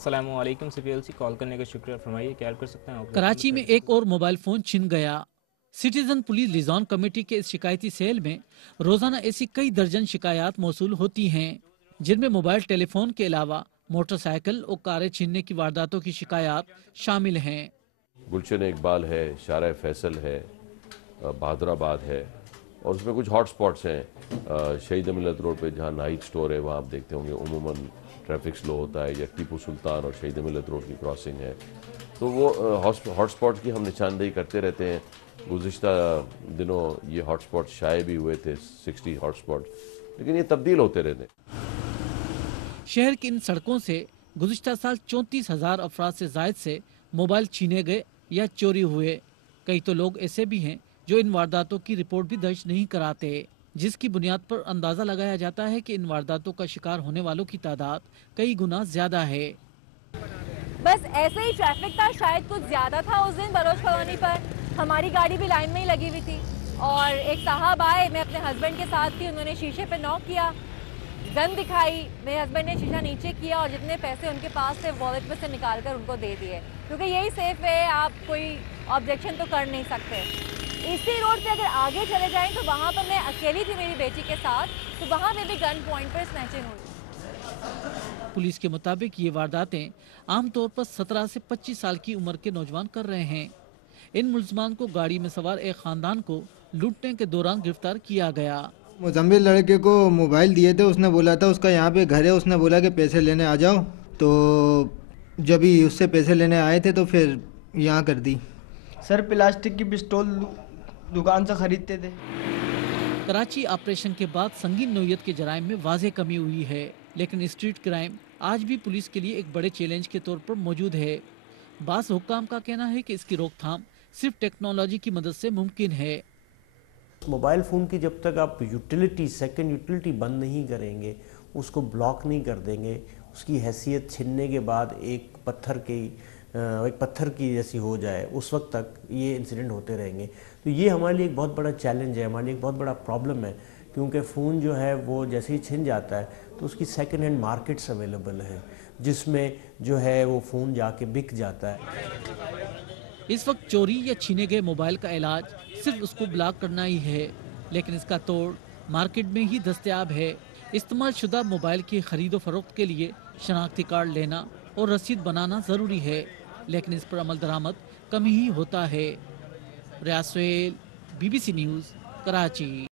अस्सलामुअलैकुम CPLC call करने का शुक्रिया, फरमाइए क्या कर सकते हैं आप। कराची में एक और मोबाइल फोन छिन गया। सिटीजन पुलिस लिजॉन कमेटी के इस शिकायती सेल में रोजाना ऐसी कई दर्जन शिकायत मौसूल होती हैं, जिनमें मोबाइल टेलीफोन के अलावा मोटरसाइकिल और कारें छीनने की वारदातों की शिकायत शामिल हैं। गुलशन इकबाल है, शारा फैसल है, बहादुराबाद है और उसमें कुछ हॉट स्पॉट्स हैं। शहीद मिलत रोड पे जहाँ नाइट स्टोर है वहाँ आप देखते होंगे उमूमन ट्रैफिक स्लो होता है, या टीपू सुल्तान और शहीद मिलत रोड की क्रॉसिंग है, तो वो हॉट स्पॉट की हम निशानदेही करते रहते हैं। गुज़िश्ता दिनों ये हॉट स्पॉट शाये भी हुए थे, 60 हॉट स्पॉट, लेकिन ये तब्दील होते रहते हैं। शहर की इन सड़कों से गुज़िश्ता साल 34,000 अफराद से जायद से मोबाइल छीने गए या चोरी हुए। कई तो लोग ऐसे भी हैं जो इन वारदातों की रिपोर्ट भी दर्ज नहीं कराते, जिसकी बुनियाद पर अंदाजा लगाया जाता है कि इन वारदातों का शिकार होने वालों की तादाद कई गुना ज्यादा है। बस ऐसे ही ट्रैफिक था, शायद कुछ ज्यादा था उस दिन बलोच कॉलोनी पर। हमारी गाड़ी भी लाइन में ही लगी हुई थी और एक साहब आए, मैं अपने हस्बैंड के साथ थी, उन्होंने शीशे पे नॉक किया, गन दिखाई, मेरे हस्बैंड ने शीशा नीचे किया और जितने पैसे उनके पास थे वॉलेट में से निकाल कर उनको दे दिए, क्योंकि यही सेफ है, आप कोई ऑब्जेक्शन तो कर नहीं सकते। इसी रोड पे अगर आगे चले जाएं तो वहाँ पर मैं अकेली थी मेरी बेटी के साथ, तो वहाँ पे भी गन पॉइंट पर स्नैचिंग हुई। पुलिस के मुताबिक ये वारदातें आमतौर पर 17 से 25 साल की उम्र के नौजवान कर रहे हैं। इन मुल्ज़मान को गाड़ी में सवार एक खानदान को लूटने के दौरान गिरफ्तार किया गया। मुजम्मिल लड़के को मोबाइल दिए थे, उसने बोला था उसका यहाँ पे घर है, उसने बोला कि पैसे लेने आ जाओ, तो जब ही उससे पैसे लेने आए थे तो फिर यहाँ कर दी। सर प्लास्टिक की पिस्तौल दुकान से खरीदते थे। कराची ऑपरेशन के बाद संगीन नौयत के जराइम में वाज़ेह कमी हुई है, लेकिन स्ट्रीट क्राइम आज भी पुलिस के लिए एक बड़े चैलेंज के तौर पर मौजूद है। बास हुक्काम का कहना है कि इसकी रोकथाम सिर्फ टेक्नोलॉजी की मदद से मुमकिन है। मोबाइल फ़ोन की जब तक आप यूटिलिटी, सेकंड यूटिलिटी बंद नहीं करेंगे, उसको ब्लॉक नहीं कर देंगे, उसकी हैसियत छीनने के बाद एक पत्थर की जैसी हो जाए, उस वक्त तक ये इंसिडेंट होते रहेंगे। तो ये हमारे लिए एक बहुत बड़ा चैलेंज है, हमारे लिए एक बहुत बड़ा प्रॉब्लम है, क्योंकि फ़ोन जो है वो जैसे ही छिन जाता है तो उसकी सेकंड हैंड मार्केट्स अवेलेबल हैं, जिसमें जो है वो फ़ोन जाके बिक जाता है। इस वक्त चोरी या छीने गए मोबाइल का इलाज सिर्फ उसको ब्लॉक करना ही है, लेकिन इसका तोड़ मार्केट में ही दस्तयाब है। इस्तेमाल शुदा मोबाइल की खरीदो फरोख्त के लिए शनाख्ती कार्ड लेना और रसीद बनाना ज़रूरी है, लेकिन इस पर अमल दरामद कम ही होता है। रियाज सोहेल, BBC न्यूज़, कराची।